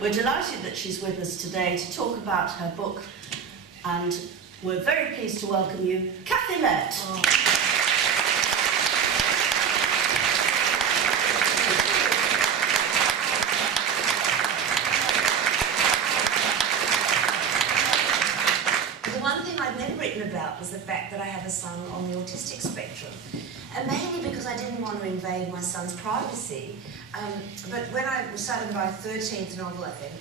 We're delighted that she's with us today to talk about her book, and we're very pleased to welcome you, Lette. Oh. The one thing I'd never written about was the fact that I have a son on the autistic spectrum, and mainly because I didn't want to invade my son's privacy. But when I started my 13th novel, I think,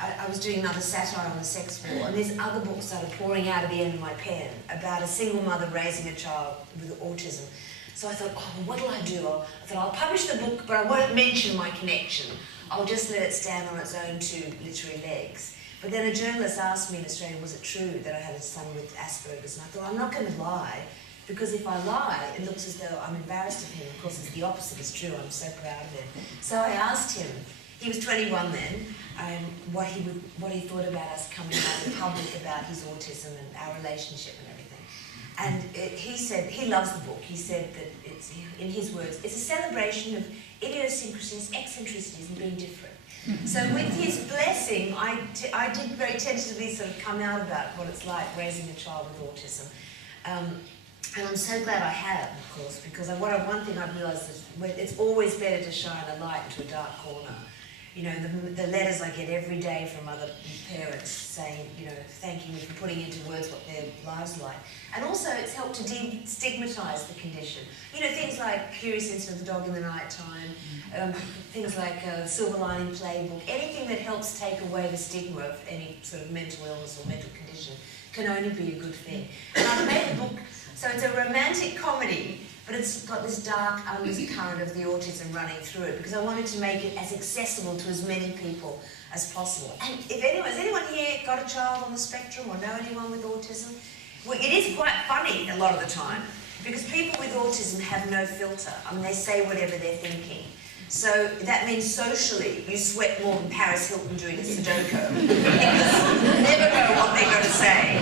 I was doing another satire on the sex war, and these other books started pouring out of the end of my pen about a single mother raising a child with autism. So I thought, oh, well, what'll I do? I thought, I'll publish the book, but I won't mention my connection. I'll just let it stand on its own two literary legs. But then a journalist asked me in Australia, was it true that I had a son with Asperger's? And I thought, I'm not going to lie, because if I lie, it looks as though I'm embarrassed of him. Of course, the opposite is true. I'm so proud of him. So I asked him, he was 21 then, what he thought about us coming out in public about his autism and our relationship and everything. And he said, he loves the book. He said that it's, in his words, it's a celebration of idiosyncrasies, eccentricities, and being different. So with his blessing, I did very tentatively sort of come out about what it's like raising a child with autism. And I'm so glad I have, of course, because one thing I've realised is it's always better to shine a light into a dark corner. You know, the letters I get every day from other parents saying, you know, thanking me for putting into words what their lives are like. And also it's helped to destigmatise the condition. You know, things like Curious Incident of the Dog in the Night Time, things like Silver Lining Playbook, anything that helps take away the stigma of any sort of mental illness or mental condition can only be a good thing. And I've made the book, so it's a romantic comedy, but it's got this dark undercurrent of the autism running through it, because I wanted to make it as accessible to as many people as possible. And if has anyone here got a child on the spectrum or know anyone with autism? Well, it is quite funny a lot of the time, because people with autism have no filter. I mean, they say whatever they're thinking. So that means socially, you sweat more than Paris Hilton doing a Sudoku, because you never know what they're going to say.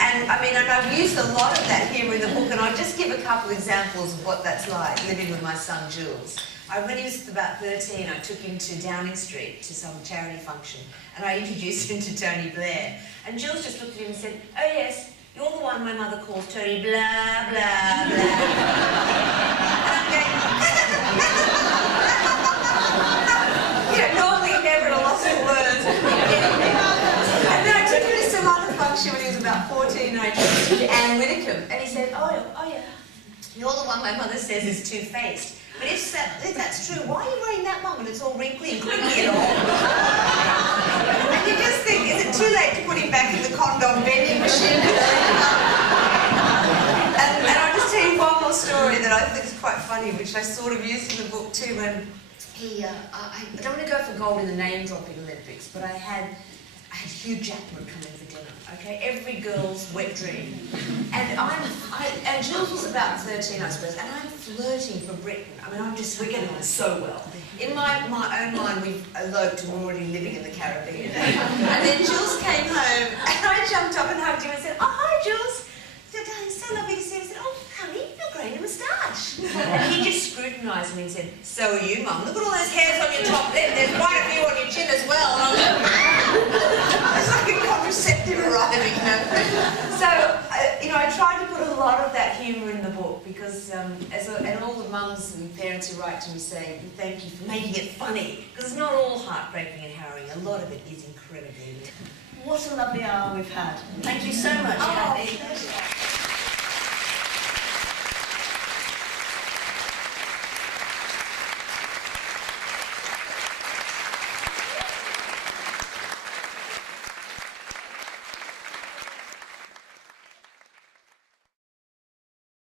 And I mean, and I've used a lot of that humour in the book, and I'll just give a couple examples of what that's like, living with my son Jules. When he was about 13, I took him to Downing Street to some charity function, and I introduced him to Tony Blair. And Jules just looked at him and said, oh yes, you're the one my mother calls Tony blah, blah, blah. And I'm going, you know, normally never at a loss for words. And then I took him to some other function when he was about 14, and I took him to Anne Widdecombe, and he said, oh yeah, you're the one my mother says is two-faced. But if that's true, why are you wearing that one when it's all wrinkly and crinkly and all? And you just think, is it too late to put him back in the condom vending machine? And I'll just tell you one more story that I think is quite funny, which I sort of used in the book too, when I don't want to go for gold in the name-dropping Olympics, but I had Hugh Jackman come in for dinner, okay? Every girl's wet dream. And Jules was about 13, I suppose, and I'm flirting for Britain. I mean, we're getting on so well. In my own mind, we've eloped and we're already living in the Caribbean. And then Jules came home, and I jumped up and hugged him and said, oh, hi, Jules. I said, darling, so lovely to see you. I said, oh, honey, you're growing a moustache. And he just scrutinised me and said, so are you, Mum? Look at all those hairs on your top lip. There's quite a few on your chin as well. And I'm like, it's like a contraceptive arriving, you know. So, you know, I tried to put a lot of that humour in the book, because, and all the mums and parents who write to me say, thank you for making it funny, because it's not all heartbreaking and harrowing. A lot of it is incredibly. What a lovely hour we've had. Thank you so much, Kathy.